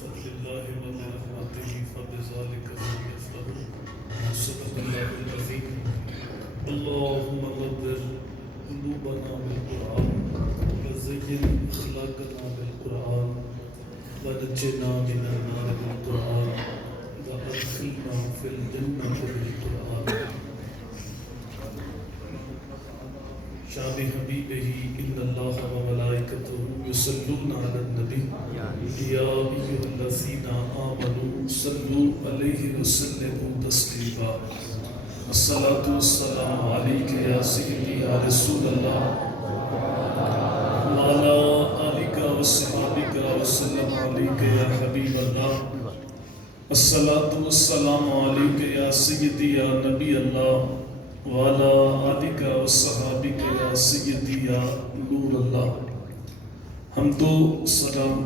بفضل الله وبرحمته فبذلك فليفرحوا صدق الله العظيم. اللهم نور قلوبنا بالقرآن وزين أخلاقنا بالقرآن ونجنا من النار بالقرآن وأدخلنا في الجنة بالقرآن. شان حبیبہ ان اللہ و ملائکتہ یصلون علی النبی یا ایھا الذین آمنوا صلوا علیہ وسلموا تسلیما. الصلاۃ والسلام علیک یا سیدی یا رسول اللہ وعلی آلک وصحبک وسلم علیک یا حبیب اللہ. الصلاۃ والسلام علیک یا سیدی یا نبی اللہ وعلی آلک وصحابک یا سیدی یا نور اللہ. حمد و سلام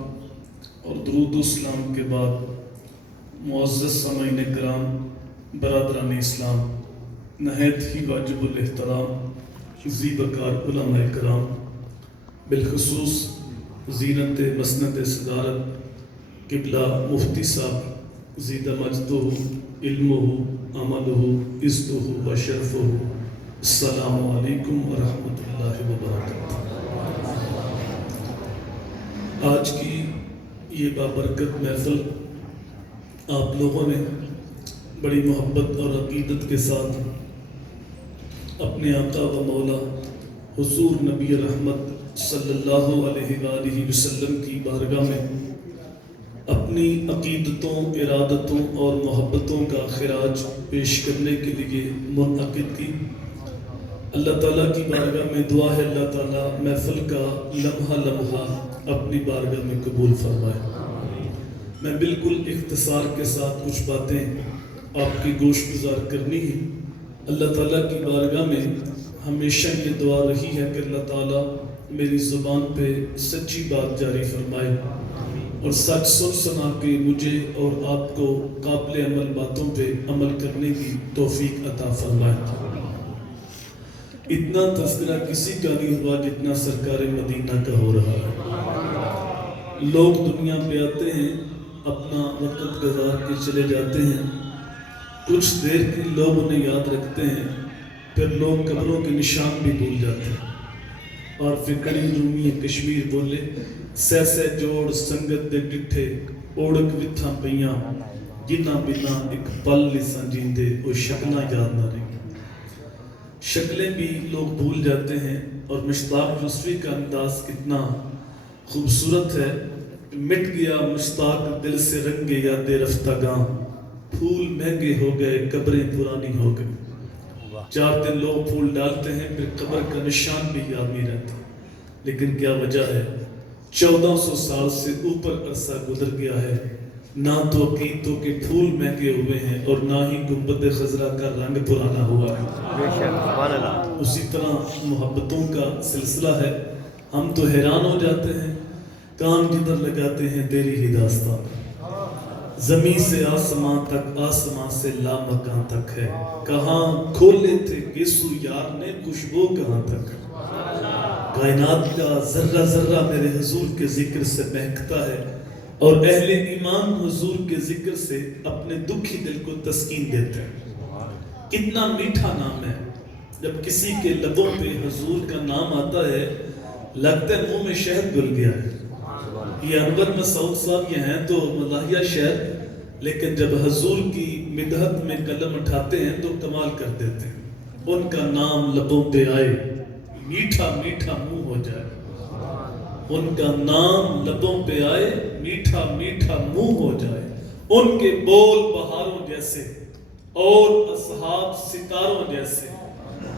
اور درود و سلام کے بعد معزز سامعین کرام، برادران اسلام، نہایت ہی واجب الاحترام ذی وقار علماء کرام، بالخصوص زینت مسند صدارت قبلہ مفتی صاحب زیدہ مجدہ علمہ عملہ عزتہ و شرفہ، السلام علیکم ورحمۃ اللہ وبرکاتہ. آج کی یہ بابرکت محفل آپ لوگوں نے بڑی محبت اور عقیدت کے ساتھ اپنے آقا و مولا حضور نبی رحمت صلی اللہ علیہ وآلہ وسلم کی بارگاہ میں اپنی عقیدتوں، ارادتوں اور محبتوں کا خراج پیش کرنے کے لیے منعقد کی. اللہ تعالیٰ کی بارگاہ میں دعا ہے اللہ تعالیٰ محفل کا لمحہ لمحہ اپنی بارگاہ میں قبول فرمائے. میں بالکل اختصار کے ساتھ کچھ باتیں آپ کی گوش گزار کرنی ہے. اللہ تعالیٰ کی بارگاہ میں ہمیشہ یہ دعا رہی ہے کہ اللہ تعالیٰ میری زبان پہ سچی بات جاری فرمائے اور سچ سن سنا کے مجھے اور آپ کو قابل عمل باتوں پہ عمل کرنے کی توفیق عطا فرمائے. اتنا تذکرہ کسی کا نہیں ہوا جتنا سرکار مدینہ کا ہو رہا ہے. لوگ دنیا پہ آتے ہیں، اپنا وقت گزار کے چلے جاتے ہیں، کچھ دیر کے لوگ انہیں یاد رکھتے ہیں، پھر لوگ قبروں کے نشان بھی بھول جاتے ہیں. اور فکری رومی کشمیر بولے سہ سہ جوڑ سنگت دے ڈٹھے اوڑک وتھاں پیاں جنہ بنا ایک پل لساں جیندے وہ شکلیں یاد نہ رہی. شکلیں بھی لوگ بھول جاتے ہیں. اور مشتاق یوسفی کا انداز کتنا خوبصورت ہے. مٹ گیا مشتاق دل سے رنگ یاد رفتگاں، پھول مہنگے ہو گئے قبریں پرانی ہو گئی. 4 دن لوگ پھول ڈالتے ہیں، پھر قبر کا نشان بھی یاد نہیں رہتا. لیکن کیا وجہ ہے؟ 1400 سال سے اوپر عرصہ گزر گیا ہے. نہ تو عقیدتوں کے پھول مہنگے ہوئے ہیں اور نہ ہی گنبد خضرا کا رنگ پرانا ہوا ہے. اسی طرح محبتوں کا سلسلہ ہے. ہم تو حیران ہو جاتے ہیں، کان جدھر لگاتے ہیں تیری ہی داستان. زمین سے آسمان تک، آسمان سے لامکان تک ہے. کہاں کھولے تھے گیسو یار نے خوشبو کہاں تک. کائنات کا ذرہ ذرہ میرے حضور کے ذکر سے مہکتا ہے اور اہل ایمان حضور کے ذکر سے اپنے دکھی دل کو تسکین دیتے ہیں. کتنا میٹھا نام ہے. جب کسی کے لبوں پہ حضور کا نام آتا ہے لگتا ہے منہ میں شہد گھل گیا ہے. یہ انور مسعود صاحب یہ ہیں تو مداحیہ شعر، لیکن جب حضور کی مدحت میں قلم اٹھاتے ہیں تو کمال کر دیتے ہیں. ان کا نام لبوں پہ آئے میٹھا میٹھا منہ ہو جائے. ان کا نام لبوں پہ آئے میٹھا میٹھا منہ ہو جائے. ان کے بول بہاروں جیسے اور اصحاب ستاروں جیسے.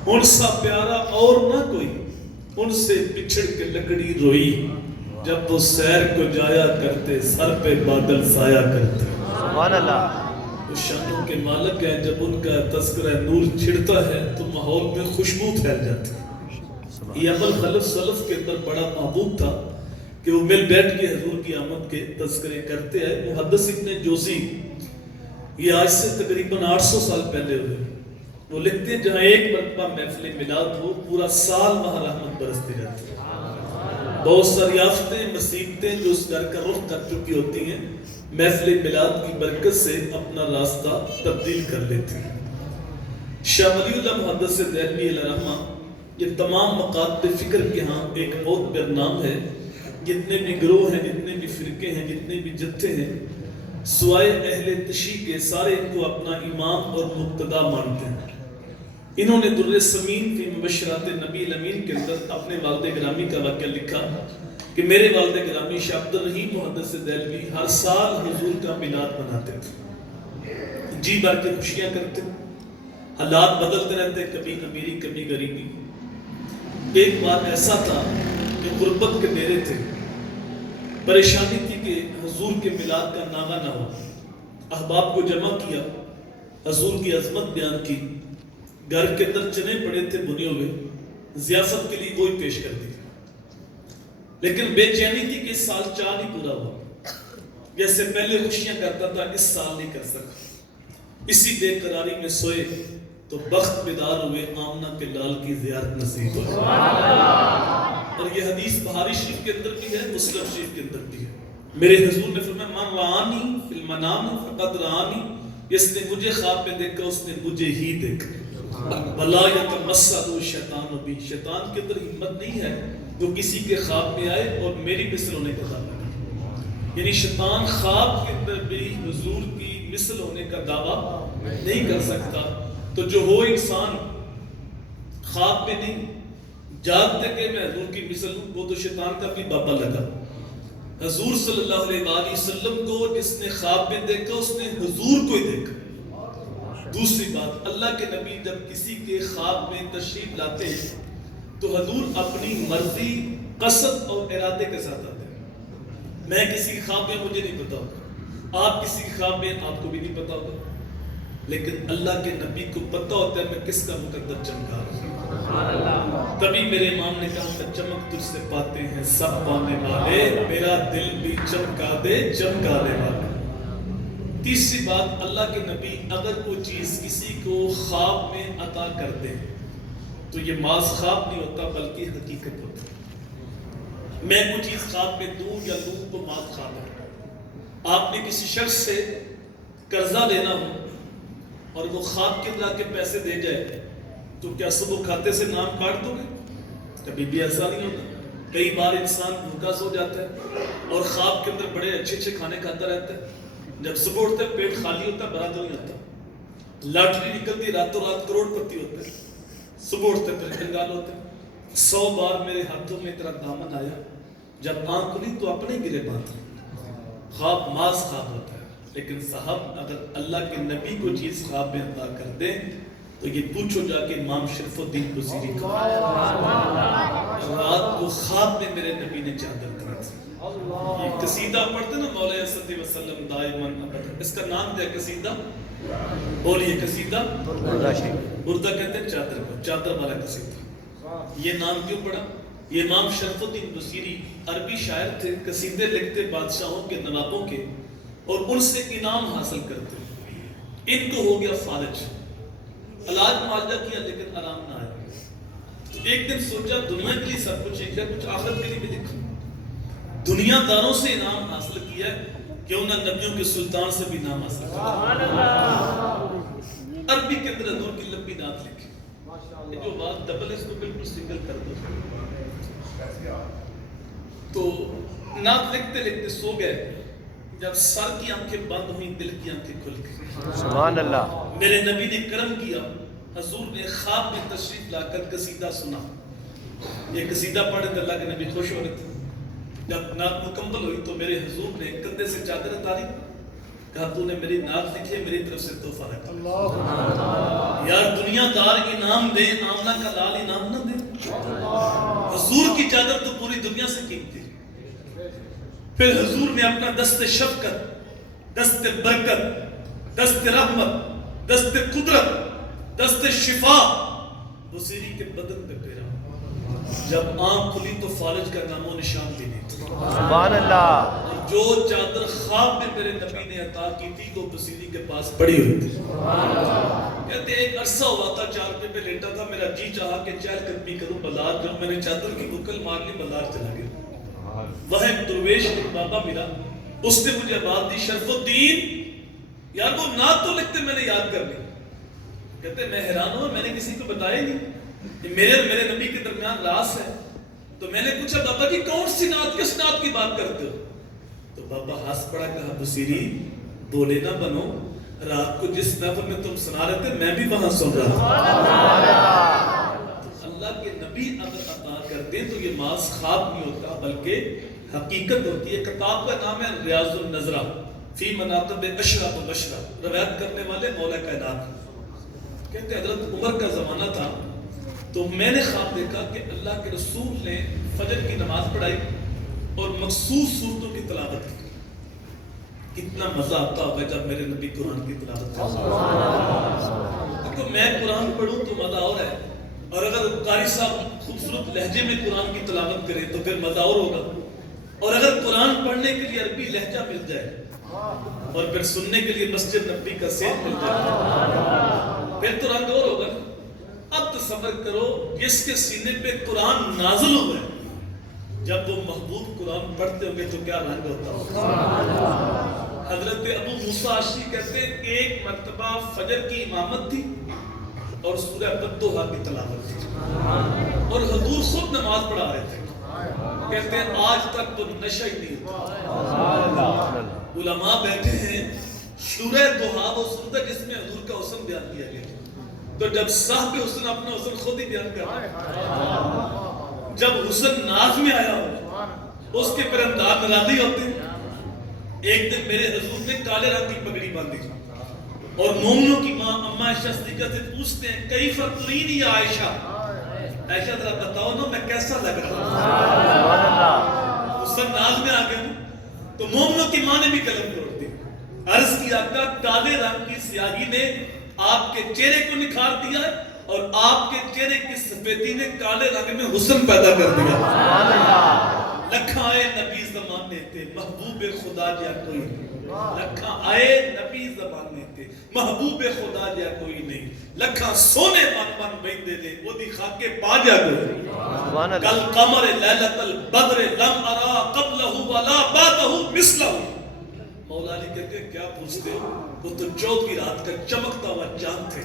ان سا پیارا اور نہ کوئی، ان سے بچھڑ کے لکڑی روئی. جب وہ سیر کو جایا کرتے سر پہ بادل سایہ کرتے. سبحان اللہ. وہ شانوں کے مالک ہیں. جب ان کا تذکرہ نور چھڑتا ہے تو ماحول میں خوشبو پھیل جاتی ہے. یہ عمل خلف سلف کے اندر بڑا محبوب تھا کہ وہ مل بیٹھ کے حضور کی آمد کے تذکرے کرتے ہیں. محدث ابن جوزی یہ آج سے تقریباً 800 سال پہلے ہوئے. وہ لکھتے ہیں جہاں ایک مرتبہ محفل میلاد ہو پورا سال وہاں رحمت برستی رہتی ہے. بہت ساری آفتیں مصیبتیں جو اس گھر کا رخ کر چکی ہوتی ہیں محفل میلاد کی برکت سے اپنا راستہ تبدیل کر لیتے ہیں۔ شاہ ولی اللہ محدث دہلوی علیہ رحمہ یہ تمام مکاتب فکر کے ہاں ایک بہت بڑا نام ہے۔ جتنے بھی گروہ ہیں، جتنے بھی فرقے ہیں، جتنے بھی جتھے ہیں، سوائے اہل تشیع کے سارے ان کو اپنا امام اور مقتدا مانتے ہیں۔ انہوں نے در سمین فی مبشرات نبی الامین کے اندر اپنے والد گرامی کا واقعہ لکھا کہ میرے والد گرامی شاہ عبد الرحیم محدث دہلوی ہر سال حضور کا میلاد مناتے تھے، جی بھر کے خوشیاں کرتے، حالات بدلتے رہتے، کبھی امیری کبھی غریبی۔ ایک بار ایسا تھا کہ غربت کے ڈیرے تھے، پریشانی تھی کہ حضور کے میلاد کا نامہ نہ ہو۔ احباب کو جمع کیا، حضور کی عظمت بیان کی، گھر کے اندر چنے پڑے تھے بنے ہوئے، ضیافت کے لیے کوئی پیش کر دی، لیکن بے چینی تھی کہ اس سال چاند نہیں پورا ہوا، جیسے پہلے خوشیاں کرتا تھا اس سال نہیں کر سکا۔ اسی بے قراری میں سوئے تو بخت بیدار ہوئے، آمنہ کے لال کی زیارت نصیب ہوئی۔ اور یہ حدیث بخاری شریف کے اندر بھی ہے، مسلم شریف کے اندر بھی ہے۔ میرے حضور نے فرمایا من رآنی فی المنام فقد رآنی، جس نے مجھے خواب میں دیکھا اس نے مجھے ہی دیکھا۔ ولا یتمثل الشیطان بی، شیطان کے اندر ہمت نہیں ہے جو کسی کے خواب میں آئے اور میری مثل ہونے کا دعویٰ کرے۔ یعنی شیطان خواب کے اندر بھی حضور کی مثل ہونے کا دعویٰ نہیں کر سکتا۔ تو جو ہو انسان خواب میں نہیں، جاگتے کہ میں حضور کی مثل ہوں، وہ تو شیطان کا بھی بابا لگا۔ حضور صلی اللہ علیہ وآلہ وسلم کو جس نے خواب میں دیکھا اس نے حضور کو ہی دیکھا۔ دوسری بات، اللہ کے نبی جب کسی کے خواب میں تشریف لاتے ہیں تو حضور اپنی مرضی، قصد اور ارادے کے ساتھ آتے ہیں۔ میں کسی کے خواب میں مجھے نہیں پتا ہوگا، آپ کسی کے خواب میں آپ کو بھی نہیں پتا ہوگا، لیکن اللہ کے نبی کو پتا ہوتا ہے میں کس کا مقدر چمکا رہا ہوں۔ تبھی میرے امام نے کہا کہ چمک تجھ سے پاتے ہیں سب پانے والے، میرا دل بھی چمکا دے چمکانے والے۔ تیسری بات، اللہ کے نبی اگر کوئی چیز کسی کو خواب میں عطا کر دے تو یہ محض خواب نہیں ہوتا بلکہ حقیقت ہوتا ہے۔ میں کوئی چیز خواب میں دوں یا دوں تو محض خواب ہے۔ آپ نے کسی شخص سے قرضہ لینا ہو اور وہ خواب کے اندر آ کے پیسے دے جائے تو کیا صبح کھاتے سے نام کاٹ دو گے؟ کبھی بھی ایسا نہیں ہوتا۔ کئی بار انسان بھوکا سو جاتا ہے اور خواب کے اندر بڑے اچھے اچھے کھانے کھاتا رہتا ہے، جب صبح اٹھتا ہے پیٹ خالی ہوتا ہے، بڑا تو نہیں ہوتا۔ لاٹری نکلتی راتوں رات کروڑ پتی ہوتا ہے، صبح اٹھتے پھر کنگال ہوتے ہیں۔ 100 بار میرے ہاتھوں میں تیرا دامن آیا، جب آنکھ کھلی تو اپنے گرے بات۔ خواب محض خواب ہوتا ہے، لیکن صاحب اگر اللہ کے نبی کو چیز خواب میں عطا کر دیں تو یہ پوچھو جا کے امام شرف الدین بصیری کا رات کو خواب میں میرے نبی نے چادر کرا تھی۔ یہ قصیدہ پڑھتے نا مولا صلی اللہ علیہ وسلم دائماً ابدا، اس کا نام کیا ہے قصیدہ؟ بولیے قصیدہ بردہ کہتے ہیں چادر کو، چادر والا قصیدہ۔ یہ نام کیوں پڑا؟ یہ امام شرف الدین بصیری عربی شاعر تھے، قصیدے لکھتے بادشاہوں کے، نوابوں کے، اور ان سے انعام حاصل کرتے۔ ان کو ہو گیا فالج، علاج معالجہ کیا لیکن آرام نہ آیا، تو ایک دن سوچا دنیا کے لیے سب کچھ ہے، کچھ آخرت کے لیے بھی دیکھو۔ دنیا داروں سے انعام حاصل کیا، کیوں نہ نبیوں کے سلطان سے بھی نام حاصل کیا۔ عربی کے اندر حضور کی لمبی نعت لکھی، یہ جو بات ڈبل ہے اس کو بالکل سنگل کر دو۔ تو نعت لکھتے لکھتے سو گئے، جب سر کی آنکھیں بند ہوئیں دل کی آنکھیں کھل گئی۔ سبحان اللہ۔ میرے نبی نے کرم کیا، حضور نے خواب میں تشریف لا کر قصیدہ سنا۔ یہ قصیدہ پڑھے تو اللہ کے نبی خوش ہو رہے تھے۔ جب نعت مکمل ہوئی تو میرے حضور نے کندھے سے چادر اتاری، کہا تو نے میری نعت لکھی ہے، میری طرف سے تحفہ رکھا۔ یار دنیا دار انعام دے، آمنہ کا لال انعام نہ دے۔ حضور کی چادر تو پوری دنیا سے قیمتی۔ پھر حضور نے اپنا دست شفقت، دست برکت، دست رحمت، دست قدرت، دست شفا بصیری کے بدن پہ پھیرا۔ جب آنکھ کھلی تو فالج کا نام و نشان بھی نہیں تھا۔ سبحان اللہ۔ جو چادر خواب میں میرے نبی نے عطا کی تھی وہ بصیری کے پاس پڑی ہوئی تھی۔ کہتے ایک عرصہ ہوا تھا چارپے پہ لیٹا تھا، میرا جی چاہا کہ چہل قدمی کروں بلار جب میں نے چادر کی بکل مار لی، بلار چلا گیا۔ وہاں ایک درویش ایک بابا ملا، اس نے مجھے بات دی شرف الدین یار وہ نعت تو لکھتے میں نے یاد کر لی. کہتے میں حیران ہوں میں نے کسی کو بتایا نہیں کہ میرے اور میرے نبی کے درمیان راز ہے. تو میں نے پوچھا بابا جی کون سی نعت کس نعت کی بات کرتے ہو؟ تو بابا ہنس پڑا کہا بصیری بولے نہ بنو رات کو جس نفر میں تم سنا رہے تھے میں بھی وہاں سن رہا تھا. اللہ کے نبی اگر عطا کرتے تو یہ ماس خواب نہیں ہوتا بلکہ حقیقت ہوتی ہے. کتاب کا نام ہے ریاض النظرہ فی مناقب اشرف و بشرہ. روایت کرنے والے مولا کائنات. کہتے ہیں حضرت عمر کا زمانہ تھا تو میں نے خواب دیکھا کہ اللہ کے رسول نے فجر کی نماز پڑھائی اور مخصوص صورتوں کی تلاوت کی. کتنا مزہ آتا ہوگا جب میرے نبی قرآن کی تلاوت کرتے. تو میں قرآن پڑھوں تو مزہ اور ہے اور اگر قاری صاحب خوبصورت لہجے میں قرآن کی تلاوت کریں تو پھر مزہ اور ہوگا. اور اگر قرآن پڑھنے کے لیے عربی لہجہ مل جائے اور پھر سننے کے لیے مسجد نبی کا سیٹ مل جائے پھر تو رنگ اور ہوگا. اب تصور کرو جس کے سینے پہ قرآن نازل ہوا ہے جب وہ محبوب قرآن پڑھتے ہوں گے تو کیا رنگ ہوتا ہوگا. حضرت ابو موسیٰ عشری کہتے ہیں کہ ایک مرتبہ فجر کی امامت تھی اور سورہ والضحیٰ کی تلاوت تھی اور حضور خود نماز پڑھا رہے تھے. کہتے ہیں آج تک تو نشہ ہی نہیں ہوتا. علماء بیٹھے ہیں سورہ والضحیٰ وہ سورہ جس میں حضور کا حسن بیان کیا گیا تو جب صاحب حسن اپنا حسن خود ہی بیان کر جب حسن ناز میں آیا ہو اس کے پر انداز نرادی ہوتے ہیں. ایک دن میرے حضور نے کالے رنگ کی پگڑی باندھی اور مومنوں کی ماں اما عائشہ صدیقہ سے پوچھتے ہیں کیف ترینی یا عائشہ عائشہ ذرا بتاؤ نا میں کیسا لگ رہا ہوں. حسن ناز میں آ گیا تو مومنوں کی ماں نے بھی قلم توڑ دی. عرض کیا آقا کالے رنگ کی سیاہی نے آپ کے چہرے کو نکھار دیا اور آپ کے چہرے کی سفیدی نے کالے رنگ میں حسن پیدا کر دیا. لکھاں آئے نبی زمانے تے محبوب خدا جیا کوئی نہیں. لکھاں آئے نبی زمانے تے محبوب خدا جیا کوئی نہیں. لکھاں سونے من من بیندے دے وہ دی خاکے پا جا کوئی. کل قمر لیلت البدر لم ارا قبلہ ولا بعدہ مثلہ. مولا علی کہتے ہیں کیا پوچھتے ہو وہ تو 14ویں رات کا چمکتا ہوا چاند تھے.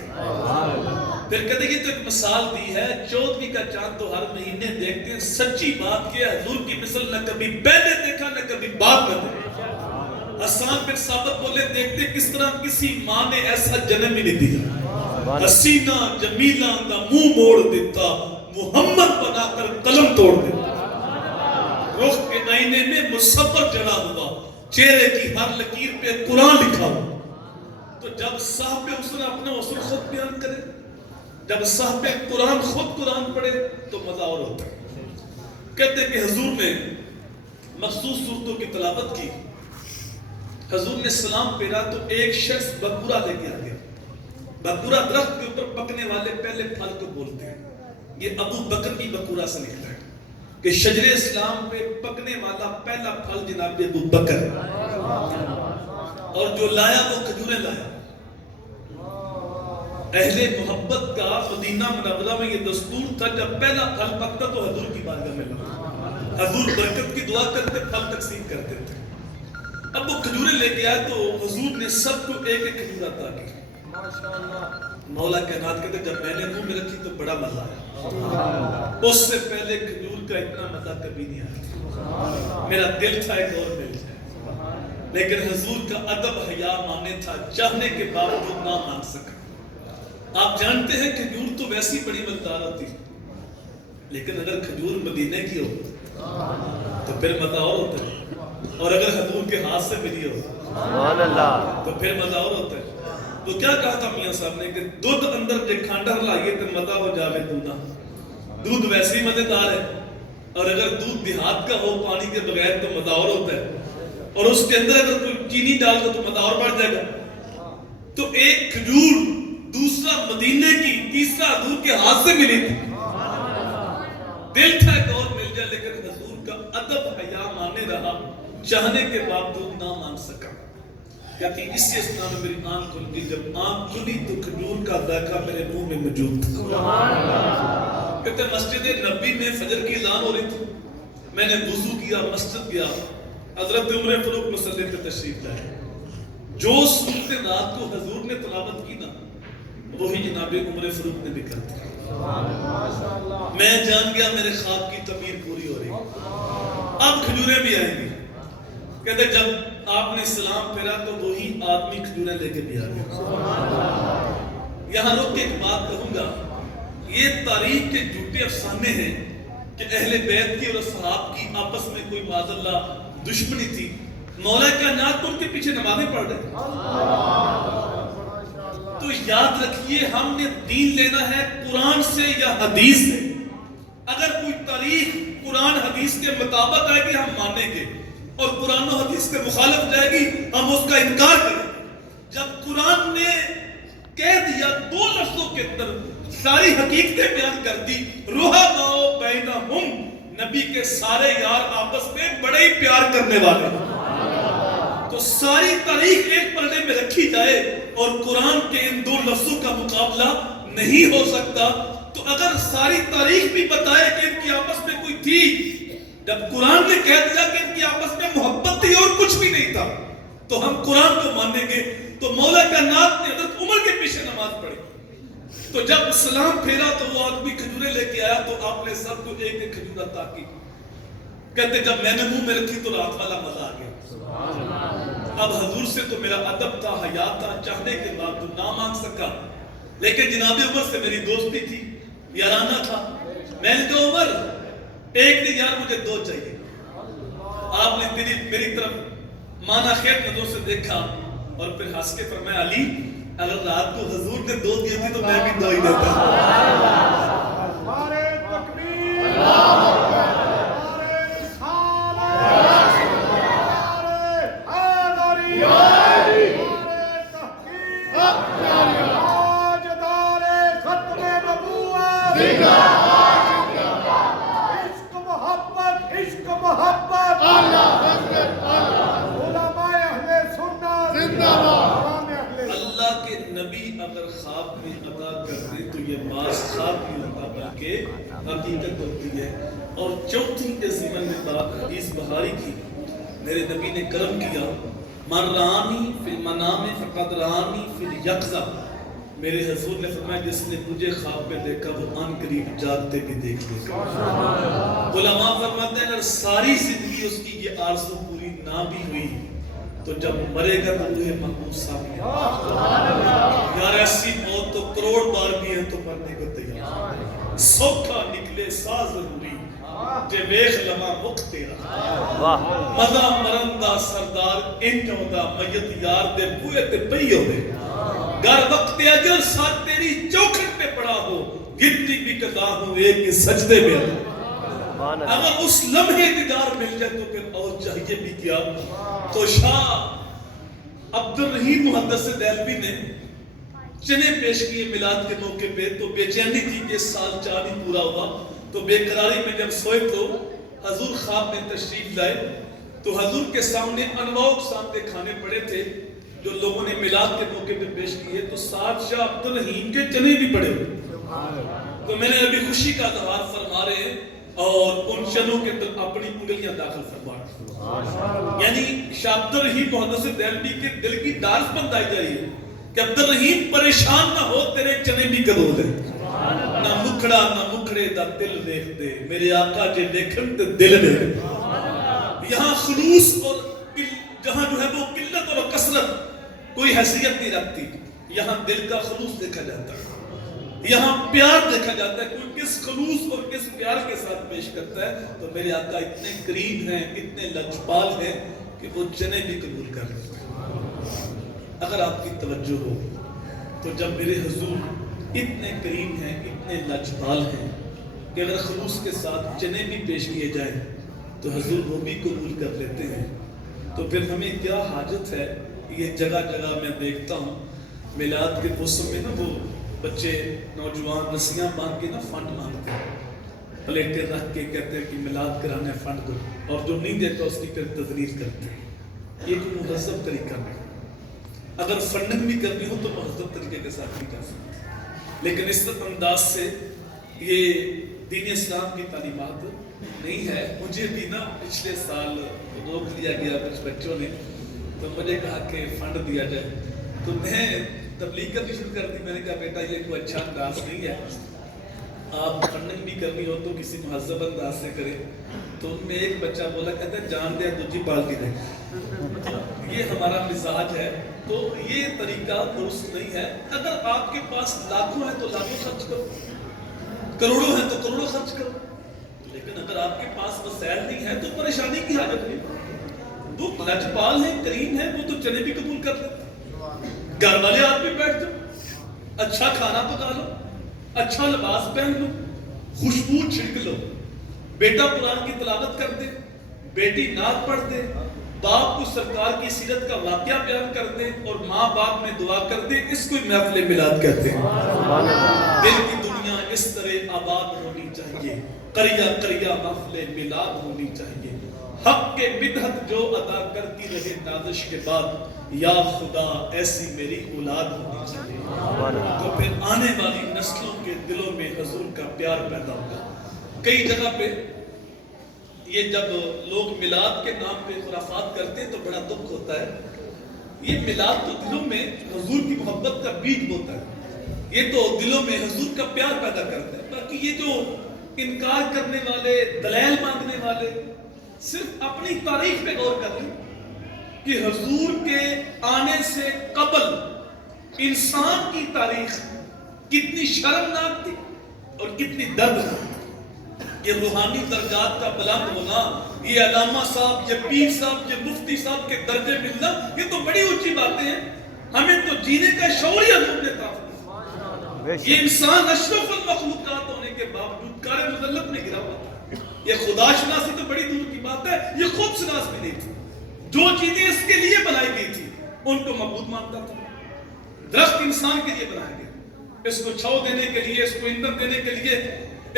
پھر کہتے ہیں یہ تو ایک مثال دی ہے 14ویں کا چاند تو ہر مہینے دیکھتے ہیں. سچی بات کیا حضور کی مثل نہ کبھی پہلے دیکھا نہ کبھی بعد میں دیکھا. حسان بن ثابت بولے دیکھتے کس طرح کسی ماں نے ایسا جنم ہی نہیں دیا. حسینہ جمیلہ دا منہ موڑ دیتا محمد بنا کر قلم توڑ دیتا. رخ کے آئینے میں مصور جڑا ہوا چہرے کی ہر لکیر پہ قرآن لکھا ہوا. تو جب صاحب حسن اپنا حسن خود بیان کرے جب صاحب قرآن خود قرآن پڑھے تو مزہ اور ہوتا ہے. کہتے ہیں کہ حضور نے مخصوص صورتوں کی تلاوت کی. حضور نے سلام پھیرا تو ایک شخص بکورا لے کے آ گیا. بکورا درخت کے اوپر پکنے والے پہلے پھل کو بولتے ہیں. یہ ابو بکر کی بکورا سے نکلا ہے کہ شجر اسلام پہ پکنے والا پہلا پھل جناب ابو بکر اور جو لایا وہ کھجوریں لایا. اہل محبت کا مدینہ منورہ میں یہ دستور تھا جب پہلا پھل پکتا تو حضور کی بارگاہ میں لایا. حضور برکت کی دعا کرتے پھل تقسیم کرتے تھے. اب وہ کھجوریں لے کے آئے تو حضور نے سب کو ایک ایک کھجور عطا کی. مولا کائنات کہتے جب میں نے منہ میں رکھی تو بڑا مزہ آیا. اس سے پہلے کھجور کا اتنا مزہ کبھی نہیں آیا. میرا دل تھا ایک اور مل جائے لیکن حضور کا ادب حیا مانے تھا چاہنے کے باوجود نہ مان سکا. آپ جانتے ہیں کھجور تو ویسی بڑی مزدار ہوتی لیکن اگر کھجور مدینے کی ہو تو پھر مزہ اور ہوتا ہے اور اگر حضور کے ہاتھ سے ملی ہو تو پھر مزہ اور ہوتا ہے. تو کیا کہا تھا میاں صاحب نے کہ دودھ اندر جے کھانڈا لائیے تو مزہ ہو جاوے دودھا. دودھ ویسے ہی مزیدار ہے اور اگر دودھ دیہات کا ہو پانی کے بغیر تو مزہ اور ہوتا ہے اور اس کے اندر اگر کوئی چینی ڈال دو تو مزہ اور بڑھ جائے گا. تو ایک کھجور دوسرا مدینے کی تیسرا حضور کے ہاتھ سے ملی تھی. دل تھا ایک اور مل جائے لیکن حضور کا ادب حیا مانے رہا چاہنے کے باوجود نہ مان سکا. کہتی اسی اسنا میں میری آنکھ کھل گئی. جب آنکھ کھلی تو کھجور کا ذائقہ میرے منہ میں موجود تھا. کہتے مسجد نبی میں فجر کی اذان ہو رہی تھی. میں نے وضو کیا مسجد گیا حضرت عمر فاروق مصلی پہ تشریف لائے. جو سورت رات کو حضور نے تلاوت کی نا وہی جناب عمر فاروق نے بھی کر دی. میں جان گیا میرے خواب کی تعبیر پوری ہو رہی. اب کھجوریں بھی آئیں گی. کہتے جب آپ نے سلام پھیرا تو وہی آدمی کھجوریں لے کے بھی آ گیا. یہاں رک کے ایک بات کہوں گا, یہ تاریخ کے جھوٹے افسانے ہیں کہ اہل بیت کی اور اصحاب کی آپس میں کوئی معاذ اللہ دشمنی تھی. مولا کائنات ان کے پیچھے نمازیں پڑھ رہے. تو یاد رکھیے ہم نے دین لینا ہے قرآن سے یا حدیث سے. اگر کوئی تاریخ قرآن حدیث کے مطابق آئے گی ہم مانیں گے, اور قرآن و حدیث کے مخالف جائے گی ہم اس کا انکار کریں گے. جب قرآن نے کہہ دیا 2 لفظوں کے اندر ساری حقیقتیں بیان کر دی, رحماء بینہم, نبی کے سارے یار آپس میں بڑے ہی پیار کرنے والے, تو ساری تاریخ ایک پردے میں رکھی جائے اور قرآن کے ان 2 لفظوں کا مقابلہ نہیں ہو سکتا. تو اگر ساری تاریخ بھی بتائے کہ ان کی آپس میں کوئی تھی, جب قرآن نے کہہ دیا کہ ان کی آپس میں محبت تھی اور کچھ بھی نہیں تھا, تو ہم قرآن کو مانیں گے. تو مولا کائنات نے حضرت عمر کے پیچھے نماز پڑھی. تو جب سلام پھیرا تو وہ آدمی کھجوریں لے کے آیا, تو آپ نے سب کو ایک ایک کھجور عطا کی. کہتے جب میں نے منہ میں رکھی تو رات والا مزہ آ گیا. اب حضور سے تو میرا ادب تھا, حیا تھا, چاہنے کے بعد تو نہ مانگ سکا, لیکن جناب عمر سے میری دوستی تھی, یارانہ تھا. میں نے کہا عمر ایک نہیں یار مجھے 2 چاہیے. آپ نے میری طرف مانا خیر نظروں سے دیکھا اور پھر ہنس کے فرمایا علی اگر رات کو حضور نے 2 دیے تھے تو میں بھی 2 ہی دیتا. نعرہ تکبیر, نعرہ رسالت, نعرہ حیدری, نعرہ تحقیق, تاجدار ختم نبوت, عشق محبت, عشق محبت, علماء اہل سنت زندہ باد. اللہ کے نبی اگر خواب میں عطا کرتے تو یہ بعض خواب نہیں ہوتا بلکہ حقیقت ہوتی ہے. اور چوتھی عظیم بات حدیث بخاری کی, میرے نبی نے کرم کیا, من رآنی فی المنام فقد رآنی فی الیقظہ. میرے حضور نے فرمایا جس نے مجھے خواب میں دیکھا وہ ان قریب جاگتے بھی دیکھ لے گا. علماء فرماتے ہیں اگر ساری زندگی اس کی یہ آرزو پوری نہ بھی ہوئی تو جب مرے گا تو روح محبوب سامنے یار ایسی موت تو کروڑ بار بھی ہے تو مرنے کو تیار. سوکھا نکلے سا ضروری جے ویخ لما مک تیرا, مزا مرندہ سردار انجوندہ میت یار دے بوئے تے پئی ہوئے. گر وقت اجل ساتھ تیری چوکھٹ پہ پڑا ہو گنتی بھی قضا ہو ایک کے سجدے میں. اگر اس لمحے دیدار مل جائے تو پھر اور چاہیے بھی کیا. تو شاہ عبد الرحیم محدث دہلوی نے چنے پیش کیے میلاد کے موقع پہ, تو بے چینی تھی کہ سال 4 ہی پورا ہوا. تو بے قراری میں جب سوئے تو حضور خواب میں تشریف لائے, تو حضور کے سامنے انواع اقسام کے کھانے پڑے تھے جو لوگوں نے میلاد کے موقع پہ پیش کیے, تو ساتھ شاہ عبد الرحیم کے چنے بھی پڑے ہوئے. تو میں نے ابھی خوشی کا اظہار فرما رہے ہیں اور ان چنوں کے اندر اپنی انگلیاں داخل فرما رہے. یعنی شاہ عبد الرحیم محدث دہلوی کے دل کی دارس بند آئی جائے کہ عبد الرحیم پریشان نہ ہو, تیرے چنے بھی قبول ہیں. نہ مکھڑا نہ مکھڑے دا دل دیکھ دے, میرے آقا جے دیکھن تے دل دے. یہاں خلوص اور جہاں جو ہے وہ قلت اور کثرت کوئی حیثیت نہیں رکھتی, یہاں دل کا خلوص دیکھا جاتا ہے, یہاں پیار دیکھا جاتا ہے کوئی کس خلوص اور کس پیار کے ساتھ پیش کرتا ہے. تو میرے آقا اتنے کریم ہیں, اتنے لجپال ہیں کہ وہ چنے بھی قبول کر لیتے ہیں. اگر آپ کی توجہ ہو تو جب میرے حضور اتنے کریم ہیں, اتنے لجپال ہیں کہ اگر خلوص کے ساتھ چنے بھی پیش کیے جائیں تو حضور وہ بھی قبول کر لیتے ہیں, تو پھر ہمیں کیا حاجت ہے. یہ جگہ جگہ میں دیکھتا ہوں میلاد کے موسم میں نا وہ بچے نوجوان رسیاں باندھ کے نا فنڈ مانگتے ہیں, پلیٹیں رکھ کے کہتے ہیں کہ میلاد کرانے فنڈ کو, اور جو نہیں دیتا اس کی پھر تذلیل کرتے ہیں. یہ کوئی مہذب طریقہ نہیں. اگر فنڈنگ بھی کرنی ہو تو مہذب طریقے کے ساتھ بھی کر سکتے ہیں, لیکن اس انداز سے یہ دین اسلام کی تعلیمات نہیں ہے. مجھے بھی نا پچھلے سال روک لیا گیا کچھ بچوں نے، تو مجھے کہا کہ فنڈ دیا جائے، تو میں تبلیغ کرنی شروع کر دی. میں نے کہا بیٹا یہ کوئی اچھا انداز نہیں ہے، آپ فنڈنگ بھی کرنی ہو تو کسی مہذب انداز سے کریں. تو ان میں ایک بچہ بولا کہتا ہے جان دے دوسری پالٹی دے. یہ ہمارا مزاج ہے. تو یہ طریقہ درست نہیں ہے. اگر آپ کے پاس لاکھوں ہیں تو لاکھوں خرچ کرو، کروڑوں ہیں تو کروڑوں خرچ کرو، لیکن اگر آپ کے پاس وسائل نہیں ہے تو پریشانی کی حاجت نہیں. وہ لجپال ہیں، کریم ہیں، وہ تو چنے بھی قبول کر لیتے. گھر والے آپ بھی بیٹھ جاؤ، اچھا کھانا پکا لو، اچھا لباس پہن لو، خوشبو چھڑک لو، بیٹا قرآن کی تلاوت کر دے، بیٹی نعت پڑھ دے، باپ کو سرکار کی سیرت کا واقعہ بیان کر دے اور ماں باپ میں دعا کر دے. اس کو محفل میلاد کہتے ہیں. دل کی دنیا اس طرح آباد ہونی چاہیے، قریہ قریہ محفل میلاد ہونی چاہیے. حق کے مدحت جو ادا کرتی رہے نازش کے بعد، یا خدا ایسی میری اولاد ہونی چاہیے. تو پھر آنے والی نسلوں کے دلوں میں حضور کا پیار پیدا ہوگا. کئی جگہ پہ یہ جب لوگ میلاد کے نام پہ خرافات کرتے ہیں تو بڑا دکھ ہوتا ہے. یہ میلاد تو دلوں میں حضور کی محبت کا بیج بوتا ہے، یہ تو دلوں میں حضور کا پیار پیدا کرتا ہے. باقی یہ جو انکار کرنے والے، دلائل مانگنے والے، صرف اپنی تاریخ پہ غور کر لیں کہ حضور کے آنے سے قبل انسان کی تاریخ کتنی شرمناک تھی اور کتنی دردناک. یہ روحانی درجات کا بلند ہونا، یہ علامہ صاحب، یہ پیر صاحب، یہ مفتی صاحب کے درجے ملنا، یہ تو بڑی اونچی باتیں ہیں. ہمیں تو جینے کا شعور ہی حضور نے عطا فرمایا. یہ انسان اشرف المخلوقات ہونے کے باوجود کار مذلت میں گرا ہوا تھا. یہ خدا شناسی تو بڑی دور کی بات ہے، یہ خود شناس بھی نہیں تھی. جو چیزیں اس کے لیے بنائی گئی تھی ان کو معبود مانتا تھا. درخت انسان کے لیے بنایا گیا، اس کو چھاؤں دینے کے لیے، اس کو ایندھن دینے کے لیے،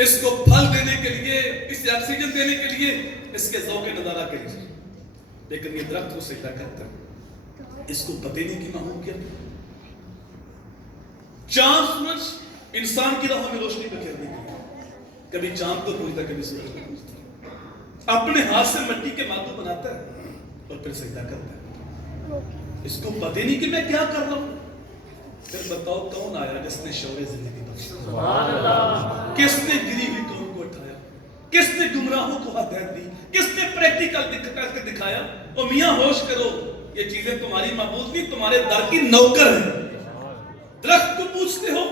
اس کو پھل دینے کے لیے، اسے آکسیجن دینے کے لیے، اس کے ذوق نظارہ کے لیے. لیکن یہ درخت کو سجدہ کرتا ہے. اس کو پتہ نہیں کہ معمول کیا. چاند سورج انسان کی راہوں میں روشنی بکھیرنے کے لیے، کبھی چاند کو پوجتا، کبھی سورج کو پوجتا. اپنے ہاتھ سے مٹی کے مادوں بناتا ہے اور پھر سجدہ کرتا ہے. اس کو پتہ نہیں کہ میں کیا کر رہا ہوں. پھر بتاؤ کون آیا جس نے شعور زندگی بخشا؟ سبحان اللہ. کس نے گری ہوئی قوم کو اٹھایا؟ کس نے گمراہوں کو ہدایت دی؟ کس نے پریکٹیکل کر کے دکھایا؟ او میاں ہوش کرو، یہ چیزیں تمہاری معبود نہیں، تمہارے در کی نوکر ہیں. درخت کو پوچھتے ہو؟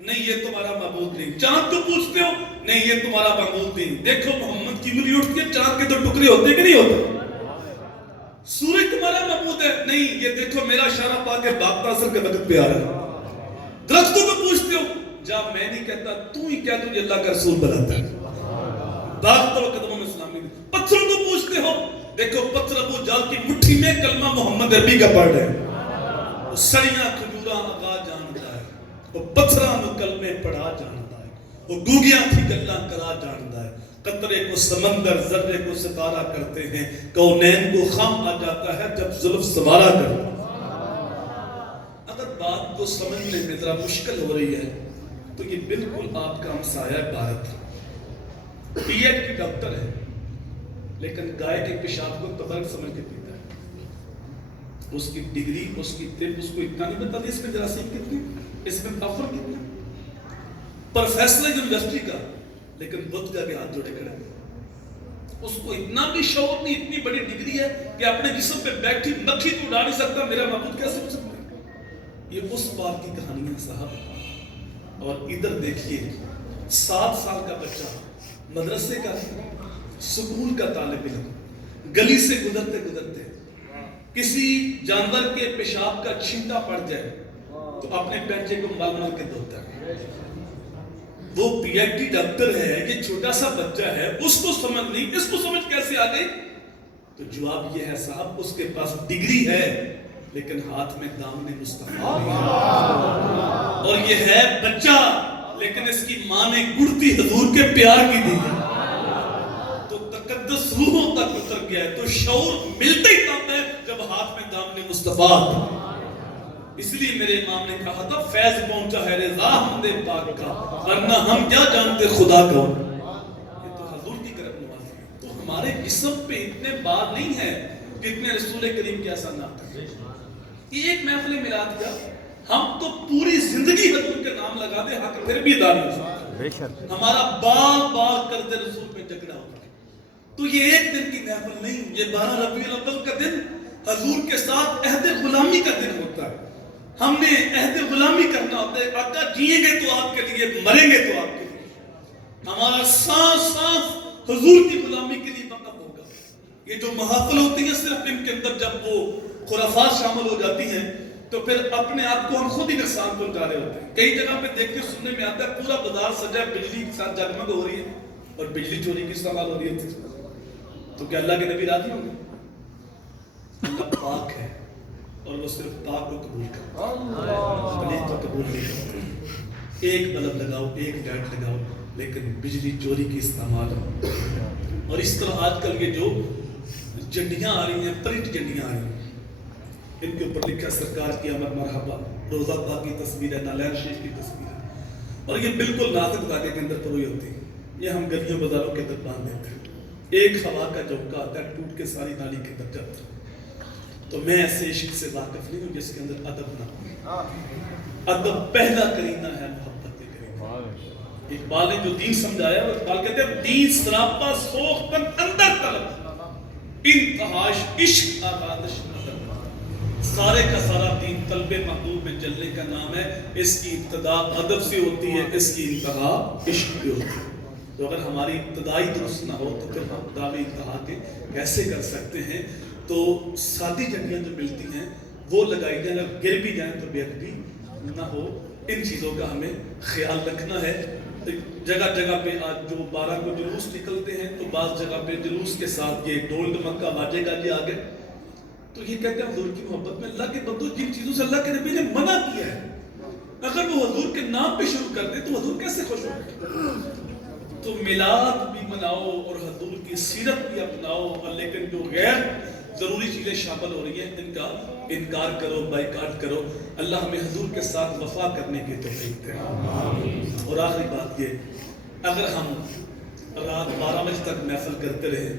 نہیں یہ تمہارا معبود نہیں. چاند کو پوچھتے ہو؟ نہیں یہ تمہارا معبود نہیں. دیکھو محمد کی انگلی اٹھتی ہے، چاند کے دو ٹکڑے ہوتے کہ نہیں ہوتے؟ سورج تمہارا معبود ہے؟ نہیں یہ دیکھو میرا اشارہ پا کے باپ تاثر کے وقت پہ آ رہا ہے. درختوں کو پوچھتے ہو؟ جا میں نہیں کہتا، تو ہی کہہ تجھے اللہ کا رسول بناتا ہے. باغ تو قدموں میں اسلامی. پتھروں کو پوچھتے ہو؟ دیکھو پتھر ابو جال کی مٹھی میں کلمہ محمد عربی کا پڑھ رہے ہیں. وہ سڑیاں کھجوراں آگا جانتا ہے، وہ پتھراں میں کلمے پڑھا جانتا ہے، وہ گوگیاں تھی گلاں کرا جانتا ہے. قطرے کو سمندر، ذرے کو ستارہ کرتے ہیں، کونین کو خم آ جاتا ہے جب زلف سوارا کرتا ہے. اگر بات کو سمجھنے میں ذرا مشکل ہو رہی ہے تو یہ بالکل آپ کا ہمسایہ Bharat P H D doctor ہے، لیکن گائے کے پیشاب کو تبرک سمجھ کے پیتا ہے. اس کی ڈگری، اس کی طب اس کو اتنا نہیں بتا دی اس میں جراثیم کتنے، اس میں کافر کتنے. پروفیسر یونیورسٹی کا، لیکن بدھ کا کے ہاتھ جوڑے کھڑے. اس کو اتنا بھی شعور نہیں، اتنی بڑی ڈگری ہے کہ اپنے جسم پہ بیٹھی مکھی کو اڑا نہیں سکتا. میرا معبود کیسے ہو سکتا ہے؟ یہ اس بار کی کہانی ہے صاحب. اور ادھر دیکھیے 7 سال کا بچہ، مدرسے کا، سکول کا طالب علم، گلی سے گزرتے گزرتے کسی جانور کے پیشاب کا چھینٹا پڑ جائے تو اپنے پینچے کو مل مل کے دھوتا ہے. وہ پی ایچ ڈی ڈاکٹر ہے، یہ چھوٹا سا بچہ ہے، اس کو سمجھ نہیں، اس کو سمجھ کیسے آ گئی؟ تو جواب یہ ہے صاحب، اس کے پاس ڈگری ہے لیکن ہاتھ میں دامن مصطفیٰ اور یہ ہے بچہ، لیکن اس کی ماں نے گڑتی حضور کے پیار کی دی ہے. تو تقدس روحوں تک اتر گیا ہے. تو شعور ملتا ہی تب ہے جب ہاتھ میں دامن مصطفیٰ. اس لیے میرے امام نے کہا تھا فیض پہنچا ہے رضا حمد پاک کا، ورنہ ہم کیا جانتے خدا کو. یہ تو حضور کی کرم نوازی ہے. تو ہمارے جسم پہ اتنے بار نہیں ہے جتنے رسول کریم کے احسانات ہیں. یہ ایک محفل میلاد کا ہم تو پوری زندگی حضور کے نام لگا دیں حق پھر بھی ادا نہیں ہو سکتا. بے شک. ہمارا بار بار کرتے رسول پہ جھگڑا ہوگا. تو یہ ایک دن کی محفل نہیں, یہ 12 ربیع الاول کا دن حضور کے ساتھ عہد غلامی کا دن ہوتا ہے. ہم نے عہد غلامی کرنا ہوتا ہے. آقا جیئیں گے تو آپ کے لیے, مریں گے تو آپ کے لیے. ہمارا سانس سانس حضور کی غلامی کے لیے وقف ہوگا. یہ جو محافل ہوتی ہیں صرف ان کے اندر جب وہ خرافات شامل ہو جاتی ہیں تو پھر اپنے آپ کو ہم خود ہی نقصان پہنچا رہے ہوتے ہیں. کئی جگہ پہ دیکھتے سننے میں آتا ہے پورا بازار سجا ہے, بجلی کے ساتھ جگمگ ہو رہی ہے اور بجلی چوری کی استعمال ہو رہی ہے. تو کیا اللہ کے نبی راضی ہوں گے؟ اللہ پاک ہے اور وہ صرف پاک کو قبول کرتا ہے, پلیت کو قبول نہیں کرتا. ایک بلب لگاؤ, ایک لائٹ لگاؤ, لیکن بجلی چوری کی استعمال ہو. اور اس طرح آج کل یہ جو جنڈیاں آ رہی ہیں, پرنٹ جنڈیاں آ رہی ہیں, ان کے اوپر لکھا سرکار کی آمد مرحبا, روزہ پاک کی تصویر ہے, نالین شریف کی تصویر ہے, اور یہ بالکل نازک دھاگے کے اندر پروئی ہوتی ہے. یہ ہم گلیوں بازاروں کے اندر باندھ دیتے ہیں. ایک ہوا کا جھونکا آتا ہے, ٹوٹ کے ساری نالی کے اندر جاتا ہے. تو میں ایسے عشق سے واقف نہیں ہوں جس کے اندر ادب نہ ہو. ادب پہلا کرینہ ہے محبت کریمہ. اقبال نے جو دین سمجھایا, وہ اقبال کہتے ہیں دین سراپا سوختن اندر طلب, انتہاش عشق آغازش ندب. سارے کا سارا دین طلب محبوب میں جلنے کا نام ہے. اس کی ابتدا ادب سے ہوتی ہے, اس کی انتہا عشق پہ ہوتی ہے. تو اگر ہماری ابتدائی درست نہ ہو تو پھر ہم دعوی انتہا کے کیسے کر سکتے ہیں؟ تو سادی جنڈیاں جو ملتی ہیں وہ لگائی جائیں, اگر گر بھی جائیں تو بے ادبی نہ ہو. ان چیزوں کا ہمیں خیال رکھنا ہے. جگہ جگہ پہ آج جو 12 کو جلوس نکلتے ہیں تو بعض جگہ پہ جلوس کے ساتھ یہ ڈول ڈمکا باجے گا جی آگے. تو یہ کہتے ہیں حضور کی محبت میں اللہ کے بندو جن چیزوں سے اللہ کے نبی نے منع کیا ہے, اگر وہ حضور کے نام پہ شروع کر دے تو حضور کیسے خوش ہو؟ تو میلاد بھی مناؤ اور حضور کی سیرت بھی اپناؤ, اور لیکن جو غیر ضروری چیزیں شامل ہو رہی ہیں ان کا انکار کرو, بائیکاٹ کرو. اللہ ہمیں حضور کے ساتھ وفا کرنے کی توفیق دے. اور آخری بات یہ, اگر ہم رات 12 بجے تک محفل کرتے رہے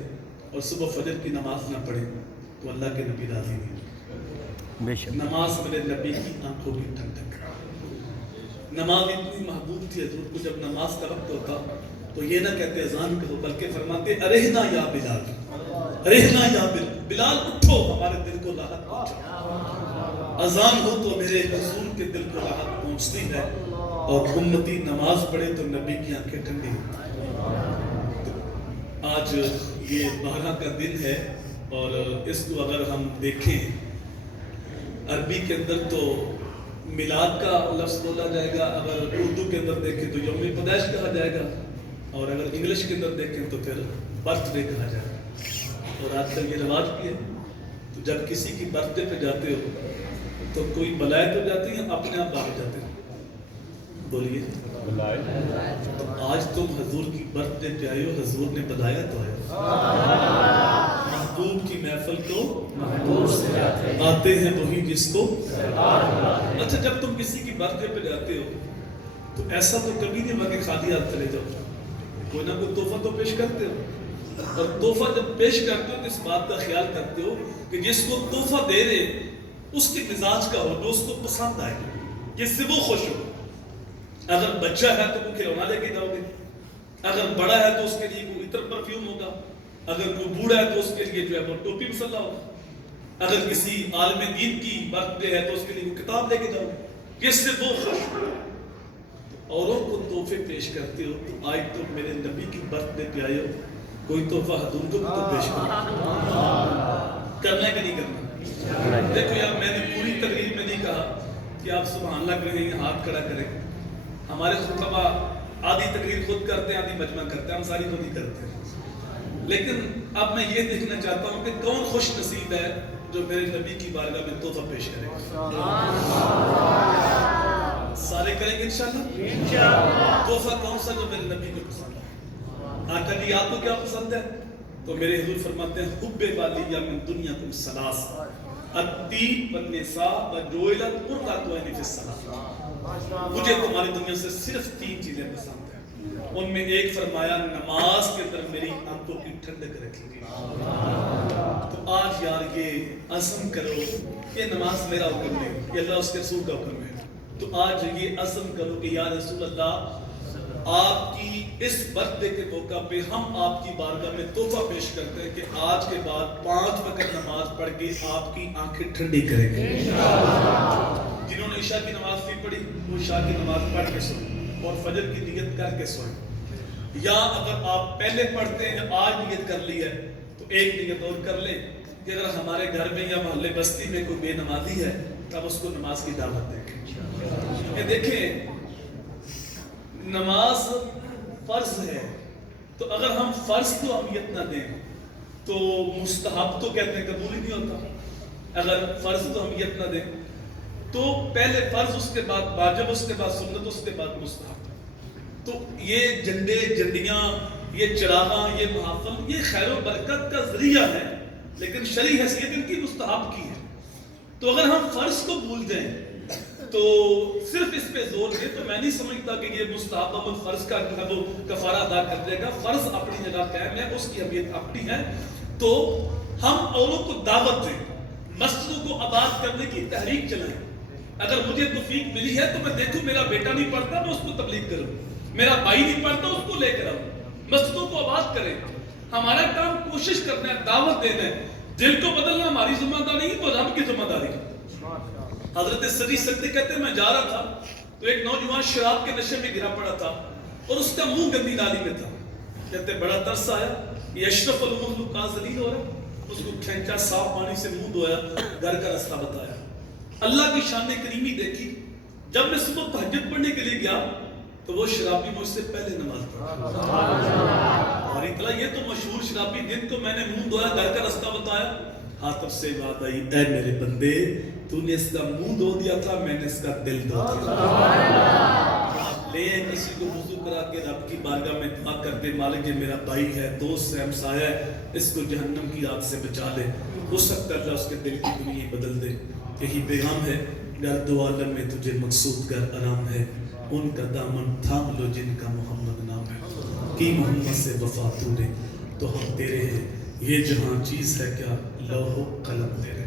اور صبح فجر کی نماز نہ پڑھیں تو اللہ کے نبی راضی نہیں. بے شک. نماز میرے نبی کی آنکھوں کی ٹھنڈک. نماز اتنی محبوب تھی حضور کو, جب نماز کا وقت ہوتا تو یہ نہ کہتے اذان کرو بلکہ فرماتے ارہنا یا بلال, ارہنا یا بلال, اٹھو ہمارے دل کو راحت پہنچاؤ. اذان ہو تو میرے حضور کے دل کو راحت پہنچتی ہے, اور امتی نماز پڑھے تو نبی کی آنکھیں ٹھنڈی ہوتی. آج یہ 12 کا دن ہے اور اس کو اگر ہم دیکھیں عربی کے اندر تو میلاد کا لفظ بولا جائے گا, اگر اردو کے اندر دیکھیں تو یوم پیدائش کہا جائے گا, اور اگر انگلش کے اندر دیکھیں تو پھر برتھ ڈے کہا جائے گا. اور آج کل یہ رواج بھی ہے, تو جب کسی کی برتھ ڈے پہ جاتے ہو تو کوئی بلائے تو جاتی ہیں, اپنے آپ بھاگ جاتے ہیں. بولیے تو آج تم حضور کی برتھ ڈے پہ آئے ہو, حضور نے بلایا تو ہے. محبوب کی محفل کو آتے ہیں وہی جس کو. اچھا جب تم کسی کی برتھ ڈے پہ جاتے ہو تو ایسا تو کبھی نہیں ہوا کہ خالی ہاتھ چلے جاؤ, کوئی نہ کوئی تحفہ تو پیش کرتے ہو. اور تحفہ جب پیش کرتے ہو تو اس بات کا خیال کرتے ہو کہ جس کو تحفہ دے رہے اس کے مزاج کا ہو, جو اس کو پسند آئے, جس سے وہ خوش ہو. اگر بچہ ہے تو وہ کھلونا لے کے جاؤ گے, اگر بڑا ہے تو اس کے لیے کوئی عطر پرفیوم ہوگا, اگر کوئی بوڑھا ہے تو اس کے لیے جو ہے وہ ٹوپی مسلح ہوگا, اگر کسی عالم دین کی برتھ ڈے ہے تو اس کے لیے کوئی کتاب لے کے جاؤ جس سے وہ خوش ہو. اوروں کو تحفے پیش کرتے ہو, تو آج تو میرے نبی کی برتھ ڈے پہ آئے ہو, کوئی تحفہ حضور کو تو پیش کرنا ہے کہ نہیں کرنا. دیکھو یار, میں نے پوری تقریر میں نہیں کہا کہ آپ سبحان اللہ کہیں, ہاتھ کھڑا کریں. ہمارے خطبہ آدھی تقریر خود کرتے ہیں, آدھی مجمع کرتے ہیں, ہم ساری خود ہی کرتے ہیں. لیکن اب میں یہ دیکھنا چاہتا ہوں کہ کون خوش نصیب ہے جو میرے نبی کی بارگاہ میں تحفہ پیش کرے گا. سارے کریں گے انشاءاللہ. تحفہ کون سا جو میرے نبی کو پسند ہے؟ آقا جی آپ کو کیا پسند ہے؟ تو میرے حضور فرماتے ہیں حب والی یا من دنیا تم سلاس الطیب والنساء وجوئلت قرۃ عینی فی الصلاۃ. مجھے تمہاری دنیا سے صرف 3 چیزیں پسند ہیں, ان میں ایک فرمایا نماز کے اندر میری آنکھوں کی ٹھنڈک رکھیں گے. تو آج یار یہ عزم کرو کہ نماز میرا حکم ہے، یہ اللہ اس کے رسول کا حکم ہے. تو آج یہ عزم کرو کہ یا رسول اللہ آپ کی اس برتھ ڈے کے موقع پہ ہم آپ کی بارگاہ میں تحفہ پیش کرتے ہیں کہ آج کے بعد 5 وقت نماز پڑھ کے آپ کی آنکھیں ٹھنڈی کریں گے. جنہوں نے عشاء کی نماز نہیں پڑھی وہ عشاء کی نماز پڑھ کے سوئیں اور فجر کی نیت کر کے سوئیں. یا اگر آپ پہلے پڑھتے ہیں آج نیت کر لی ہے تو ایک نیت اور کر لیں کہ اگر ہمارے گھر میں یا محلے بستی میں کوئی بے نمازی ہے تب اس کو نماز کی دعوت دیں گے. یہ دیکھیں نماز فرض ہے تو اگر ہم فرض کو اہمیت نہ دیں تو مستحب تو کہتے ہیں قبول ہی نہیں ہوتا. اگر فرض کو اہمیت نہ دیں تو پہلے فرض اس کے بعد واجب اس کے بعد سنت اس کے بعد مستحب. تو یہ جھنڈے جھنڈیاں یہ چراغاں یہ محافل یہ خیر و برکت کا ذریعہ ہے لیکن شرعی حیثیت ان کی مستحب کی ہے. تو اگر ہم فرض کو بھول جائیں تو صرف اس پہ زور دیں تو میں نہیں سمجھتا کہ یہ مستحب عمل فرض کا وہ کفارہ ادا کر دے گا. فرض اپنی جگہ قائم ہے، اس کی اہمیت اپنی ہے. تو ہم اوروں کو دعوت دیں، مسجدوں کو آباد کرنے کی تحریک چلائیں. اگر مجھے توفیق ملی ہے تو میں دیکھوں میرا بیٹا نہیں پڑھتا میں اس کو تبلیغ کروں، میرا بھائی نہیں پڑھتا اس کو لے کر آؤں، مسجدوں کو آباد کریں. ہمارا کام کوشش کرنا ہے، دعوت دینا ہے. دل کو بدلنا ہماری ذمہ داری نہیں تو رب کی ذمہ داری ہے. حضرت سری سکتے کہتے ہیں میں جا رہا تھا تو ایک نوجوان شراب کے نشے میں گرا پڑا تھا اور اس کا منہ گندی نالی میں تھا. کہتے بڑا ترس آیا، یہ اشرف المخلوقات ذلیل ہو رہا ہے. اس کو کھینچا، صاف پانی سے منہ دھویا، گھر کا راستہ بتایا. اللہ کی شان کریمی دیکھی. جب میں صبح تہجد پڑھنے کے لیے گیا تو وہ شرابی مجھ سے پہلے نماز پڑھا. اور اطلاع یہ تو مشہور شرابی جن کو میں نے منہ دھویا، گھر کا راستہ بتایا. ہاتھ سے بات آئی، اے میرے بندے تو نے اس کا منہ دھو دیا تھا، میں نے اس کا دل دھو دیا. لے کسی کو وضو کرا کے رب کی بارگاہ میں دعا کر دے، مالک یہ میرا بھائی ہے، دوست ہے، ہمسایہ ہے، اس کو جہنم کی آگ سے بچا لے. ہو سکتا ہے اللہ اس کے دل کی دنیا بدل دے. یہی پیغام ہے، گر دو عالم میں تجھے مقصود گر آرام ہے، ان کا دامن تھام لو جن کا محمد نام ہے. کی محمد سے وفا تو نے تو ہم تیرے ہیں، یہ جہاں چیز ہے کیا لوح و قلم تیرے.